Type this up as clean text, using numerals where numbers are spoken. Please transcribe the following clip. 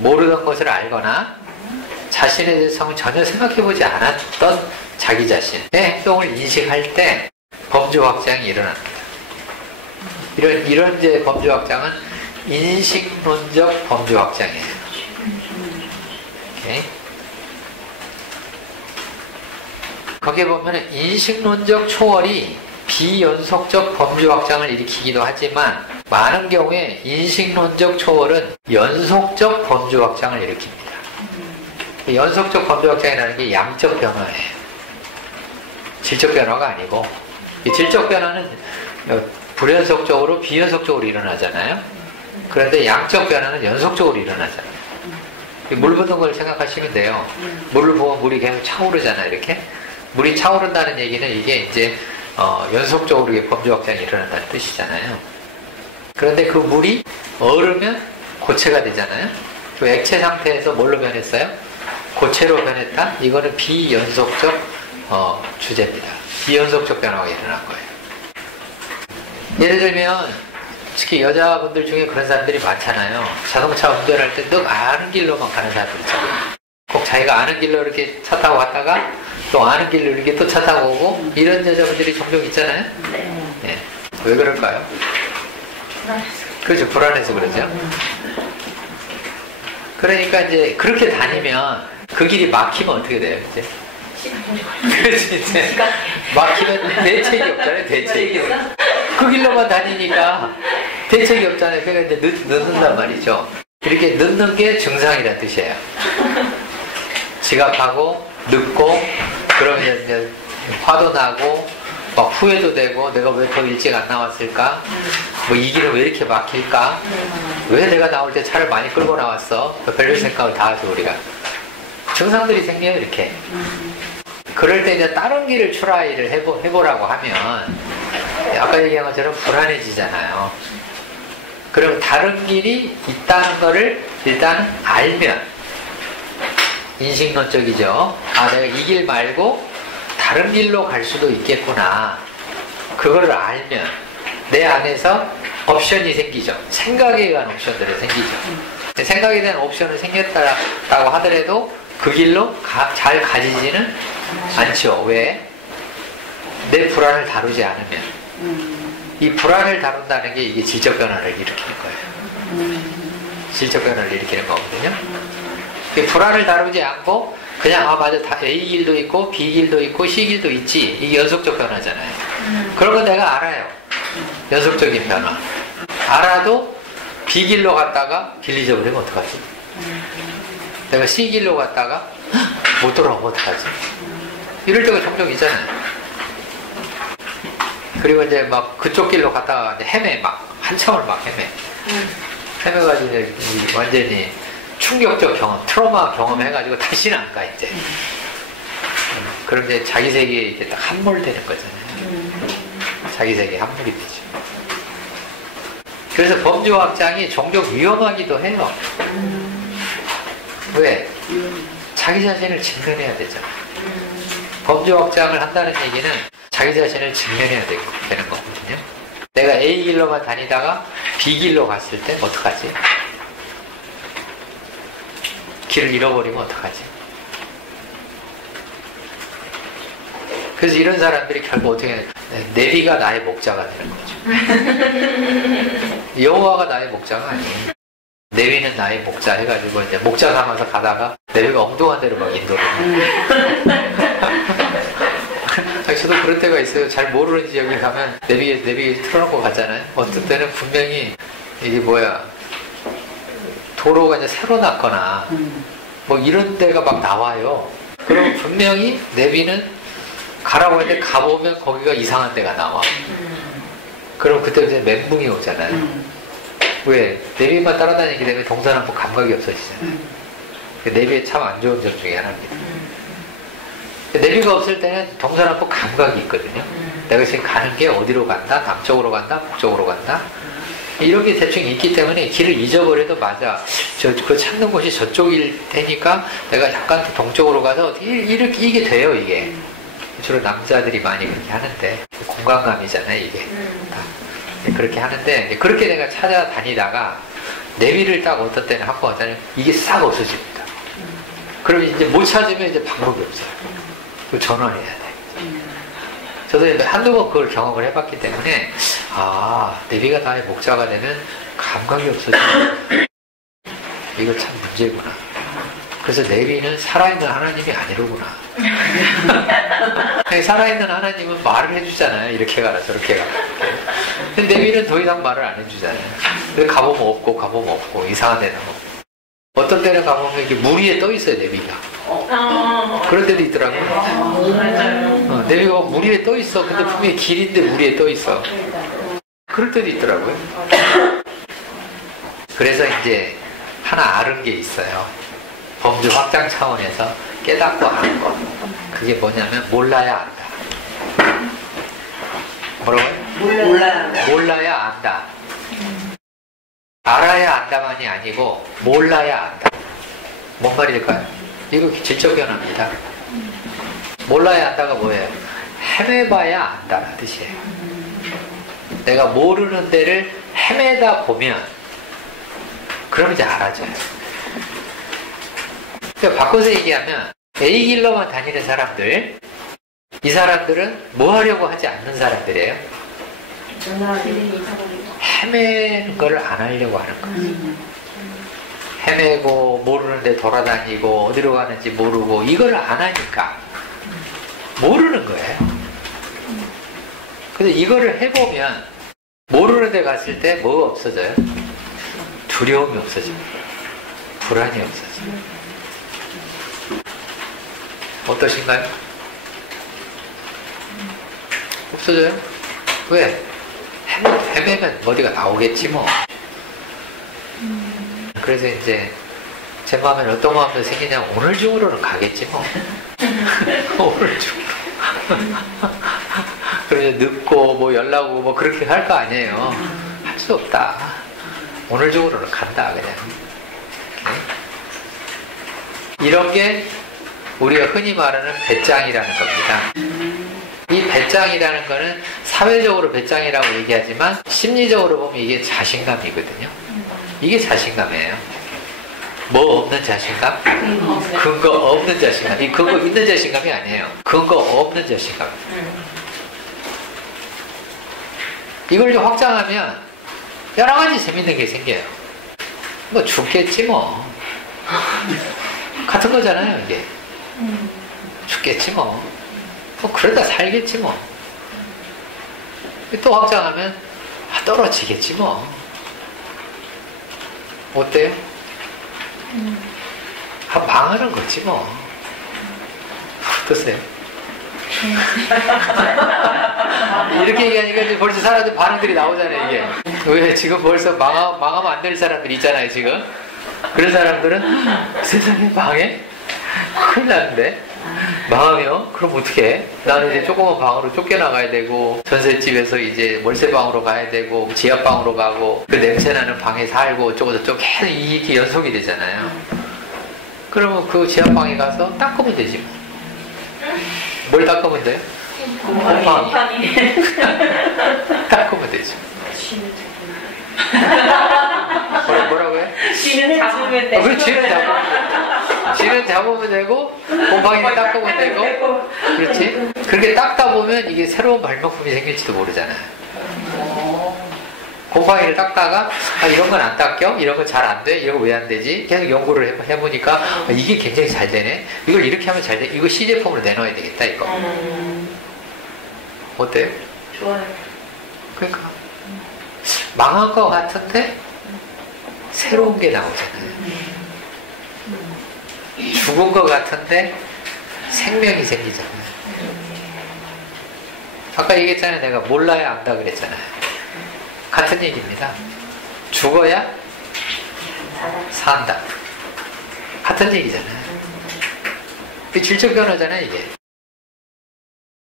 모르던 것을 알거나 자신에 대해서 전혀 생각해보지 않았던 자기 자신의 행동을 인식할 때 범주 확장이 일어납니다. 이런 이제 범주 확장은 인식론적 범주 확장이에요. 오케이? 거기에 보면 인식론적 초월이 비연속적 범주 확장을 일으키기도 하지만 많은 경우에 인식론적 초월은 연속적 범주 확장을 일으킵니다. 연속적 범주 확장이라는 게 양적 변화예요. 질적 변화가 아니고, 이 질적 변화는 불연속적으로 비연속적으로 일어나잖아요. 그런데 양적 변화는 연속적으로 일어나잖아요. 물 붓는 걸 생각하시면 돼요. 물을 보면 물이 계속 차오르잖아요. 이렇게 물이 차오른다는 얘기는 이게 이제 연속적으로 범주 확장이 일어난다는 뜻이잖아요. 그런데 그 물이 얼으면 고체가 되잖아요. 그 액체 상태에서 뭘로 변했어요? 고체로 변했다? 이거는 비연속적 주제입니다. 비연속적 변화가 일어난 거예요. 예를 들면 특히 여자분들 중에 그런 사람들이 많잖아요. 자동차 운전할 때 늘 아는 길로만 가는 사람들 있잖아요. 꼭 자기가 아는 길로 이렇게 차 타고 갔다가 또 아는 길로 이렇게 또 차 타고 오고 이런 여자분들이 종종 있잖아요. 네. 왜 그럴까요? 그렇죠. 불안해서 그러죠. 그러니까 이제 그렇게 다니면 그 길이 막히면 어떻게 돼요? 이제? 그렇지. 이제 막히면 대책이 없잖아요. 대책이. 그 길로만 다니니까 대책이 없잖아요. 그러니까 이제 늦는단 말이죠. 이렇게 늦는 게 증상이라는 뜻이에요. 지각하고 늦고 그러면 이제 화도 나고 막 후회도 되고 내가 왜 더 일찍 안 나왔을까? 뭐 이 길은 왜 이렇게 막힐까? 왜 내가 나올 때 차를 많이 끌고 나왔어? 별별 생각을 다 하죠 우리가. 증상들이 생겨요 이렇게. 그럴 때 이제 다른 길을 트라이를 해보라고 하면 아까 얘기한 것처럼 불안해지잖아요. 그럼 다른 길이 있다는 거를 일단 알면 인식론적이죠. 아, 내가 이 길 말고 다른 길로 갈 수도 있겠구나. 그거를 알면 내 안에서 옵션이 생기죠. 생각에 의한 옵션들이 생기죠. 생각에 대한 옵션이 생겼다고 하더라도 그 길로 잘 가지지는 않죠. 왜? 내 불안을 다루지 않으면. 이 불안을 다룬다는 게 이게 질적 변화를 일으키는 거예요. 질적 변화를 일으키는 거거든요. 이 불안을 다루지 않고 그냥 아 맞아 다 A 길도 있고 B 길도 있고 C 길도 있지. 이게 연속적 변화잖아요. 그런 거 내가 알아요. 연속적인 변화. 알아도 B 길로 갔다가 길 잊어버리면 어떡하지? 내가 C 길로 갔다가 못 돌아오면 어떡하지? 이럴 때가 종종 있잖아요. 그리고 이제 막 그쪽 길로 갔다가 헤매 막 한참을 막 헤매가지고 이제 완전히 충격적 경험, 트라우마 경험해가지고 다시는 안 가 이제. 그럼 이제 자기 세계에 이제 딱 함몰되는 거잖아요. 자기 세계에 함몰이 되죠. 그래서 범주 확장이 종종 위험하기도 해요. 왜? 자기 자신을 직면해야 되잖아요. 범주 확장을 한다는 얘기는 자기 자신을 직면해야 되는 거거든요. 내가 A 길로만 다니다가 B 길로 갔을 때 어떡하지? 길을 잃어버리면 어떡하지? 그래서 이런 사람들이 결국 어떻게 해야 내비가 나의 목자가 되는 거죠. 여호와가 나의 목자가 아니에요. 내비는 나의 목자 해가지고 이제 목자 삼아서 가다가 내비가 엉뚱한 데로 막 인도를 저도 그런 때가 있어요. 잘 모르는 지역에 가면 내비 틀어놓고 가잖아요. 어떤 때는 분명히 이게 뭐야 도로가 이제 새로 났거나 뭐 이런 데가 막 나와요. 그럼 분명히 내비는 가라고 했는데 가보면 거기가 이상한 데가 나와. 그럼 그때 이제 멘붕이 오잖아요. 왜? 내비만 따라다니게 되면 동서남북 감각이 없어지잖아요. 내비에 참 안 좋은 점 중에 하나입니다. 내비가 없을 때는 동서남북 감각이 있거든요. 내가 지금 가는 게 어디로 간다? 남쪽으로 간다? 북쪽으로 간다? 이렇게 대충 있기 때문에 길을 잊어버려도 맞아. 그 찾는 곳이 저쪽일 테니까 내가 약간 동쪽으로 가서 이게 돼요, 이게. 주로 남자들이 많이 그렇게 하는데. 공간감이잖아요, 이게. 그렇게 하는데, 그렇게 내가 찾아다니다가 내비를 딱 어떤 때는 갖고 왔다면 이게 싹 없어집니다. 그럼 이제 못 찾으면 이제 방법이 없어요. 그 전환해야 돼. 저도 한두 번 그걸 경험을 해봤기 때문에, 내비가 나의 목자가 되면 감각이 없어지면 이거 참 문제구나. 그래서 내비는 살아있는 하나님이 아니로구나. 살아있는 하나님은 말을 해주잖아요. 이렇게 가라 저렇게 가라. 근데 내비는 더 이상 말을 안 해주잖아요. 그래서 가보면 없고 가보면 없고 이상한 데는 없고. 어떤 때는 가보면 이게 물 위에 떠 있어요. 내비가. 그런 데도 있더라고요. 내비가 물 위에 떠 있어. 근데 분명히 길인데 물 위에 떠 있어. 그럴 때도 있더라고요. 그래서 이제 하나 아는 게 있어요. 범주 확장 차원에서 깨닫고 아는 거. 그게 뭐냐면 몰라야 안다. 뭐라고요? 몰라야 안다. 알아야 안다만이 아니고 몰라야 안다. 뭔 말일까요? 이거 질적 변화입니다. 몰라야 안다가 뭐예요? 헤매봐야 안다라는 뜻이에요. 내가 모르는 데를 헤매다 보면 그럼 이제 알아져요. 그러니까 바꿔서 얘기하면 A 길로만 다니는 사람들, 이 사람들은 뭐 하려고 하지 않는 사람들이에요. 헤매는 걸 안 하려고 하는 거예요. 헤매고 모르는데 돌아다니고 어디로 가는지 모르고 이걸 안 하니까 모르는 거예요. 근데 이거를 해보면 모르는 데 갔을 때 뭐가 없어져요? 두려움이 없어집니다. 불안이 없어져요. 어떠신가요? 없어져요? 왜? 헤매면 어디가 나오겠지 뭐. 그래서 이제 제 마음에 어떤 마음도 생기냐면 오늘 중으로는 가겠지 뭐. 오늘 중으로. 그래서 늦고 뭐 연락 오고 뭐 그렇게 할 거 아니에요. 할 수 없다. 오늘 중으로는 간다 그냥. 네? 이런 게 우리가 흔히 말하는 배짱이라는 겁니다. 이 배짱이라는 거는 사회적으로 배짱이라고 얘기하지만 심리적으로 보면 이게 자신감이거든요. 이게 자신감이에요. 뭐 없는 자신감? 근거 없는 자신감. 이 근거 있는 자신감이 아니에요. 근거 없는 자신감. 이걸 좀 확장하면 여러 가지 재밌는 게 생겨요. 뭐 죽겠지 뭐. 같은 거잖아요 이게. 죽겠지 뭐. 뭐 그러다 살겠지 뭐. 또 확장하면 떨어지겠지 뭐. 어때요? 망하는 거지 뭐. 어떠세요? 이렇게 얘기하니까 이제 벌써 사람들 반응들이 나오잖아요 이게. 왜 지금 벌써 망하면 안 될 사람들이 있잖아요 지금. 그런 사람들은 세상에 망해? 큰일 나는데 망하면 그럼 어떡해? 나는 이제 조그만 방으로 쫓겨나가야 되고 전셋집에서 이제 월세방으로 가야 되고 지하방으로 가고 그 냄새나는 방에 살고 어쩌고저쩌고 계속 이게 연속이 되잖아요. 그러면 그 지하방에 가서 닦으면 되지 뭐. 뭘 닦으면 돼요? 곰팡이. 닦으면 되지. 뭐라고요? 쥐는 잡으면 되고. 그렇지, 쥐는 잡으면 되고, 곰팡이는 닦으면 되고, 그렇지? 그렇게 닦다 보면 이게 새로운 발명품이 생길지도 모르잖아요. 곰팡이를 닦다가, 이런 건 안 닦여? 이런 건 잘 안 돼? 이런 거 왜 안 되지? 계속 연구를 해보니까, 이게 굉장히 잘 되네? 이걸 이렇게 하면 잘 돼? 이거 C제품으로 내놓아야 되겠다, 이거. 어때요? 좋아요. 그러니까. 망한 것 같은데, 새로운 게 나오잖아요. 죽은 것 같은데 생명이 생기잖아요. 아까 얘기했잖아요. 내가 몰라야 안다 그랬잖아요. 같은 얘기입니다. 죽어야 산다. 같은 얘기잖아요. 질적 변화잖아요 이게.